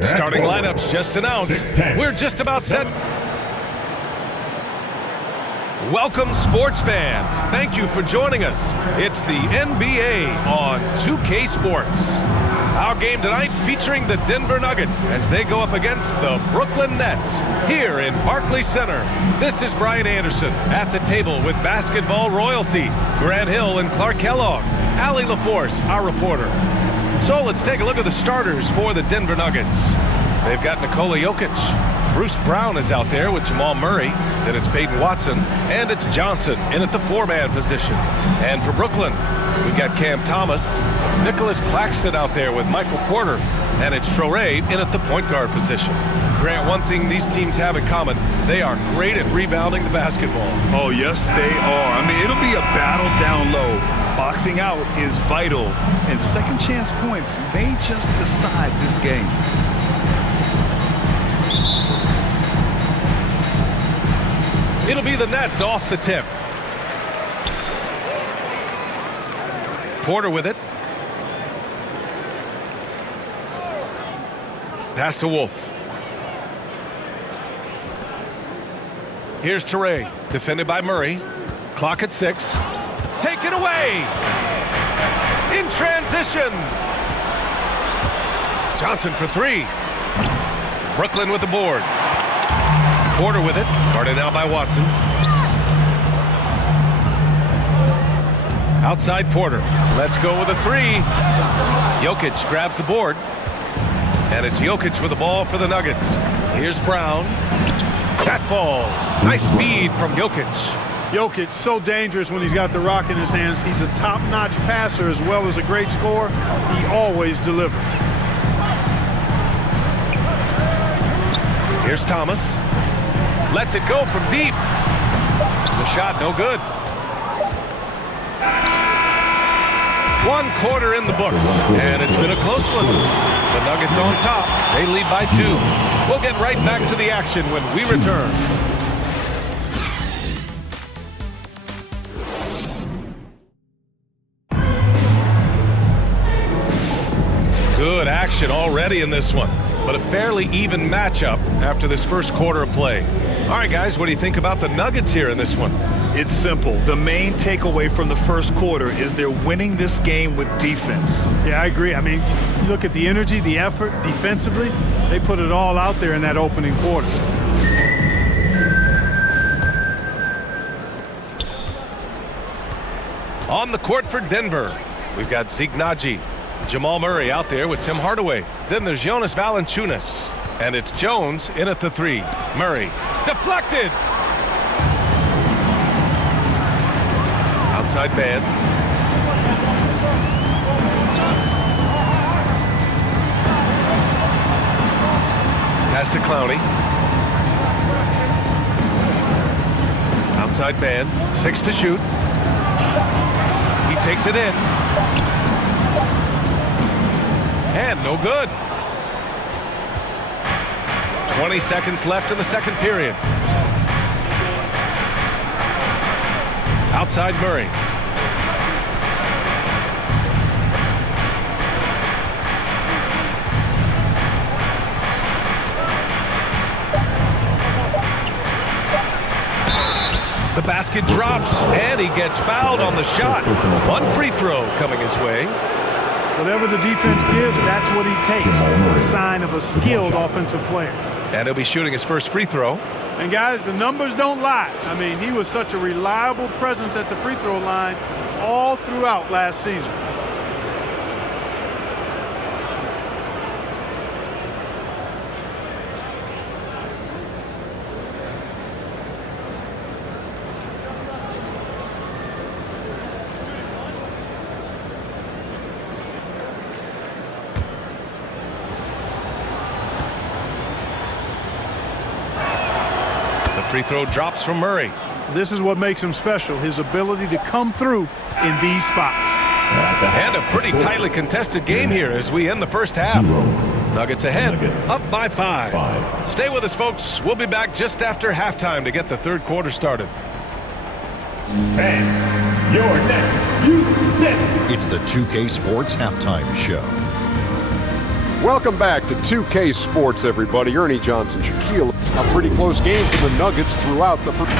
Starting lineups just announced. We're just about set. Welcome, sports fans. Thank you for joining us. It's the NBA on 2K Sports. Our game tonight featuring the Denver Nuggets as they go up against the Brooklyn Nets here in Barclays Center. This is Brian Anderson at the table with basketball royalty, Grant Hill and Clark Kellogg, Allie LaForce, our reporter. So let's take a look at the starters for the Denver Nuggets. They've got Nikola Jokić. Bruce Brown is out there with Jamal Murray. Then it's Peyton Watson. And it's Johnson in at the four-man position. And for Brooklyn, we've got Cam Thomas. Nic Claxton out there with Michael Porter. And it's Traoré in at the point guard position. Grant, one thing these teams have in common, they are great at rebounding the basketball. Oh, yes, they are. I mean, it'll be a battle down low. Boxing out is vital, and second chance points may just decide this game. It'll be the Nets off the tip. Porter with it. Pass to Wolf. Here's Traoré, defended by Murray. Clock at 6. Taken away. In transition. Johnson for 3. Brooklyn with the board. Porter with it. Guarded now by Watson. Outside Porter. Let's go with a 3. Jokić grabs the board. And it's Jokić with the ball for the Nuggets. Here's Brown. That falls. Nice feed from Jokić. Jokić, so dangerous when he's got the rock in his hands. He's a top-notch passer as well as a great scorer. He always delivers. Here's Thomas. Lets it go from deep. The shot no good. 1 quarter in the books, and it's been a close one. The Nuggets on top. They lead by 2. We'll get right back to the action when we return. Good action already in this one, but a fairly even matchup after this first quarter of play. All right, guys, what do you think about the Nuggets here in this one? It's simple. The main takeaway from the first quarter is they're winning this game with defense. Yeah, I agree. I mean, you look at the energy, the effort defensively, they put it all out there in that opening quarter. On the court for Denver, we've got Zeke Naji. Jamal Murray out there with Tim Hardaway. Then there's Jonas Valančiūnas. And it's Jones in at the 3. Murray. Deflected! Outside man. Pass to Clowney. Outside man. 6 to shoot. He takes it in. And no good. 20 seconds left in the second period. Outside Murray. The basket drops, and he gets fouled on the shot. 1 free throw coming his way. Whatever the defense gives, that's what he takes. A sign of a skilled offensive player. And he'll be shooting his first free throw. And guys, the numbers don't lie. I mean, he was such a reliable presence at the free throw line all throughout last season. Free throw drops from Murray. This is what makes him special, his ability to come through in these spots. And a pretty tightly contested game here as we end the first half. Nuggets ahead, up by 5. Stay with us, folks. We'll be back just after halftime to get the third quarter started. And your next, you next. It's the 2K Sports Halftime Show. Welcome back to 2K Sports, everybody. Ernie Johnson, Shaquille. A pretty close game for the Nuggets throughout the first.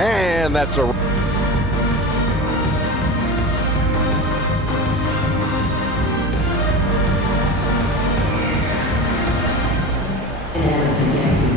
And that's a...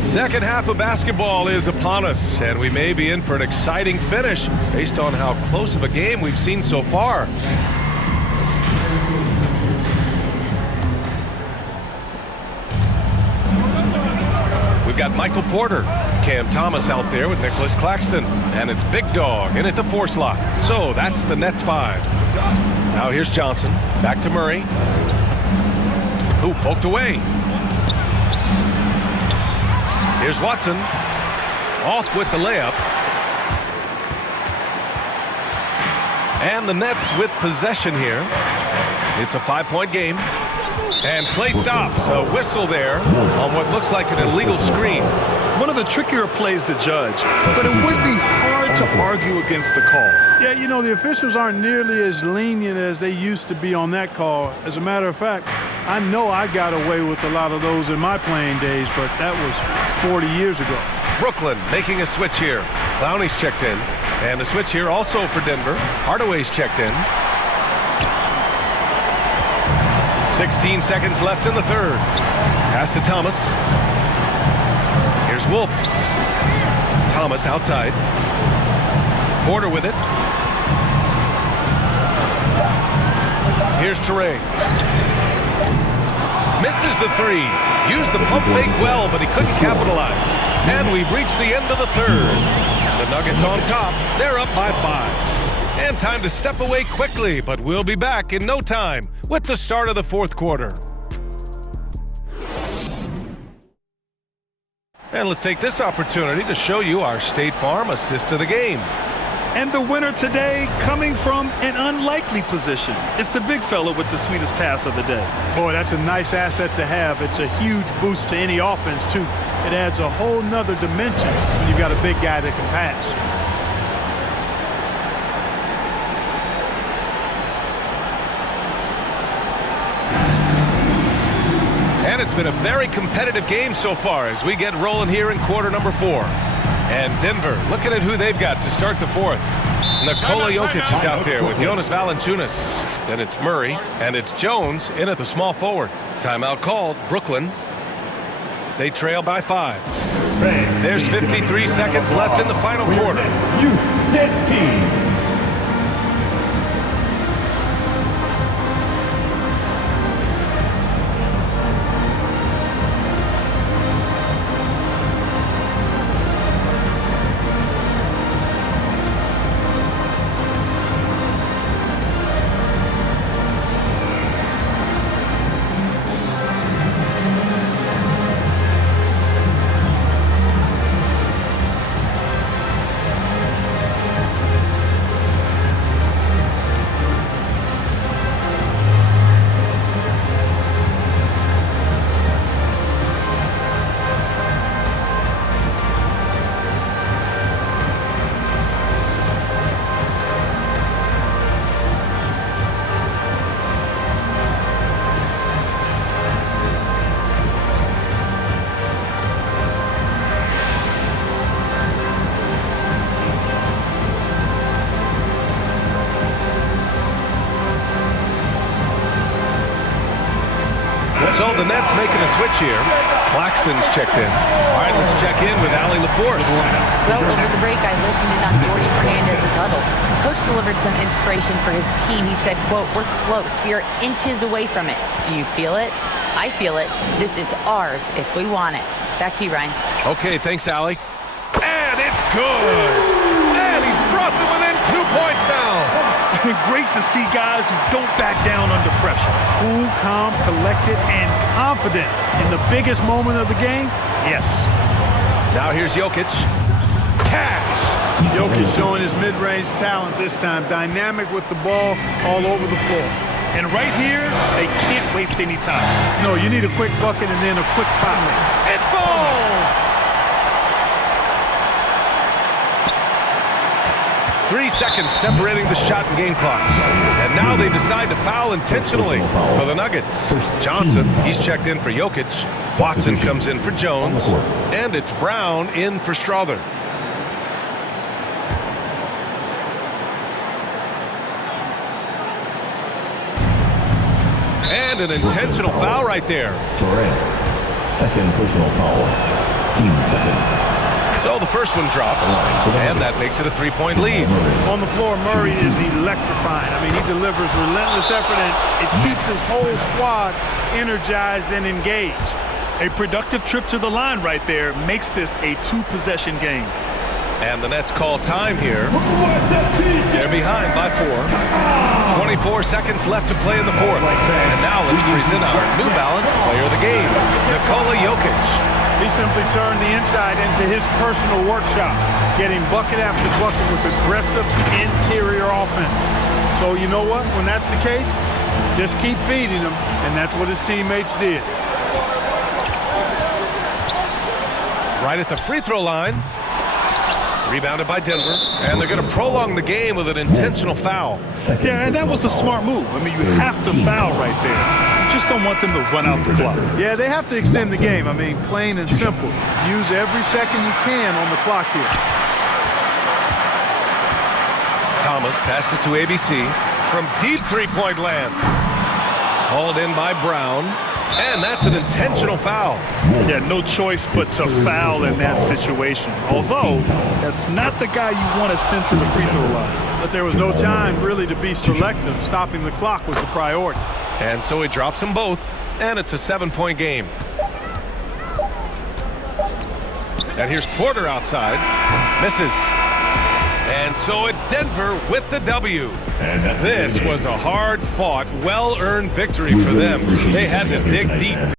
Second half of basketball is upon us, and we may be in for an exciting finish based on how close of a game we've seen so far. We've got Michael Porter, Cam Thomas out there with Nic Claxton, and it's Big Dog in at the 4 slot. So that's the Nets 5. Now here's Johnson, back to Murray, who poked away. Here's Watson, off with the layup. And the Nets with possession here. It's a 5-point game. And play stops. A whistle there on what looks like an illegal screen. One of the trickier plays to judge, but it would be hard to argue against the call. Yeah, you know, the officials aren't nearly as lenient as they used to be on that call. As a matter of fact, I know I got away with a lot of those in my playing days, but that was 40 years ago. Brooklyn making a switch here. Clowney's checked in. And a switch here also for Denver. Hardaway's checked in. 16 seconds left in the third. Pass to Thomas. Here's Wolf. Thomas outside. Porter with it. Here's Teray. Misses the 3. Used the pump fake well, but he couldn't capitalize. And we've reached the end of the third. The Nuggets on top. They're up by 5. And time to step away quickly, but we'll be back in no time with the start of the fourth quarter. And let's take this opportunity to show you our State Farm assist of the game. And the winner today coming from an unlikely position. It's the big fella with the sweetest pass of the day. Boy, that's a nice asset to have. It's a huge boost to any offense, too. It adds a whole nother dimension when you've got a big guy that can pass. And it's been a very competitive game so far as we get rolling here in quarter number 4. And Denver looking at who they've got to start the fourth. Nikola Jokić is out there with Jonas Valančiūnas. Then it's Murray, and it's Jones in at the small forward. Timeout called, Brooklyn. They trail by 5. There's 53 seconds left in the final quarter. So the Nets making a switch here. Claxton's checked in. All right, let's check in with Allie LaForce. Well, over the break, I listened in on Jordy Fernandez's huddle. Coach delivered some inspiration for his team. He said, quote, "We're close. We are inches away from it. Do you feel it? I feel it. This is ours if we want it." Back to you, Ryan. Okay, thanks, Allie. And it's good. And he's brought them within 2 points now. Great to see guys who don't back down under pressure. Cool, calm, collected, and confident in the biggest moment of the game. Yes. Now here's Jokić. Cash. Jokić showing his mid-range talent this time. Dynamic with the ball all over the floor. And right here, they can't waste any time. No, you need a quick bucket and then a quick foul. It falls. 3 seconds separating the shot and game clock. And now they decide to foul intentionally for the Nuggets. Johnson, he's checked in for Jokić. Watson comes in for Jones. And it's Braun in for Strother. And an intentional foul right there. Second personal foul. Team second. So the first one drops, and that makes it a 3-point lead. On the floor, Murray is electrifying. I mean, he delivers relentless effort, and it keeps his whole squad energized and engaged. A productive trip to the line right there makes this a 2-possession game. And the Nets call time here. They're behind by 4. 24 seconds left to play in the fourth. And now let's present our New Balance player of the game, Nikola Jokić. He simply turned the inside into his personal workshop, getting bucket after bucket with aggressive interior offense. So you know what? When that's the case, just keep feeding him, and that's what his teammates did. Right at the free throw line. Rebounded by Denver, and they're going to prolong the game with an intentional foul. Yeah, and that was a smart move. I mean, you have to foul right there. You just don't want them to run out the clock. Yeah, they have to extend the game. I mean, plain and simple. Use every second you can on the clock here. Thomas passes to ABC from deep three-point land. Hauled in by Braun, and that's an intentional foul. Yeah, no choice but to foul in that situation. Although, that's not the guy you want to send to the free throw line. But there was no time really to be selective. Stopping the clock was the priority. And so he drops them both, and it's a 7-point game. And here's Porter outside. Misses. And so it's Denver with the W. This was a hard-fought, well-earned victory for them. They had to dig deep.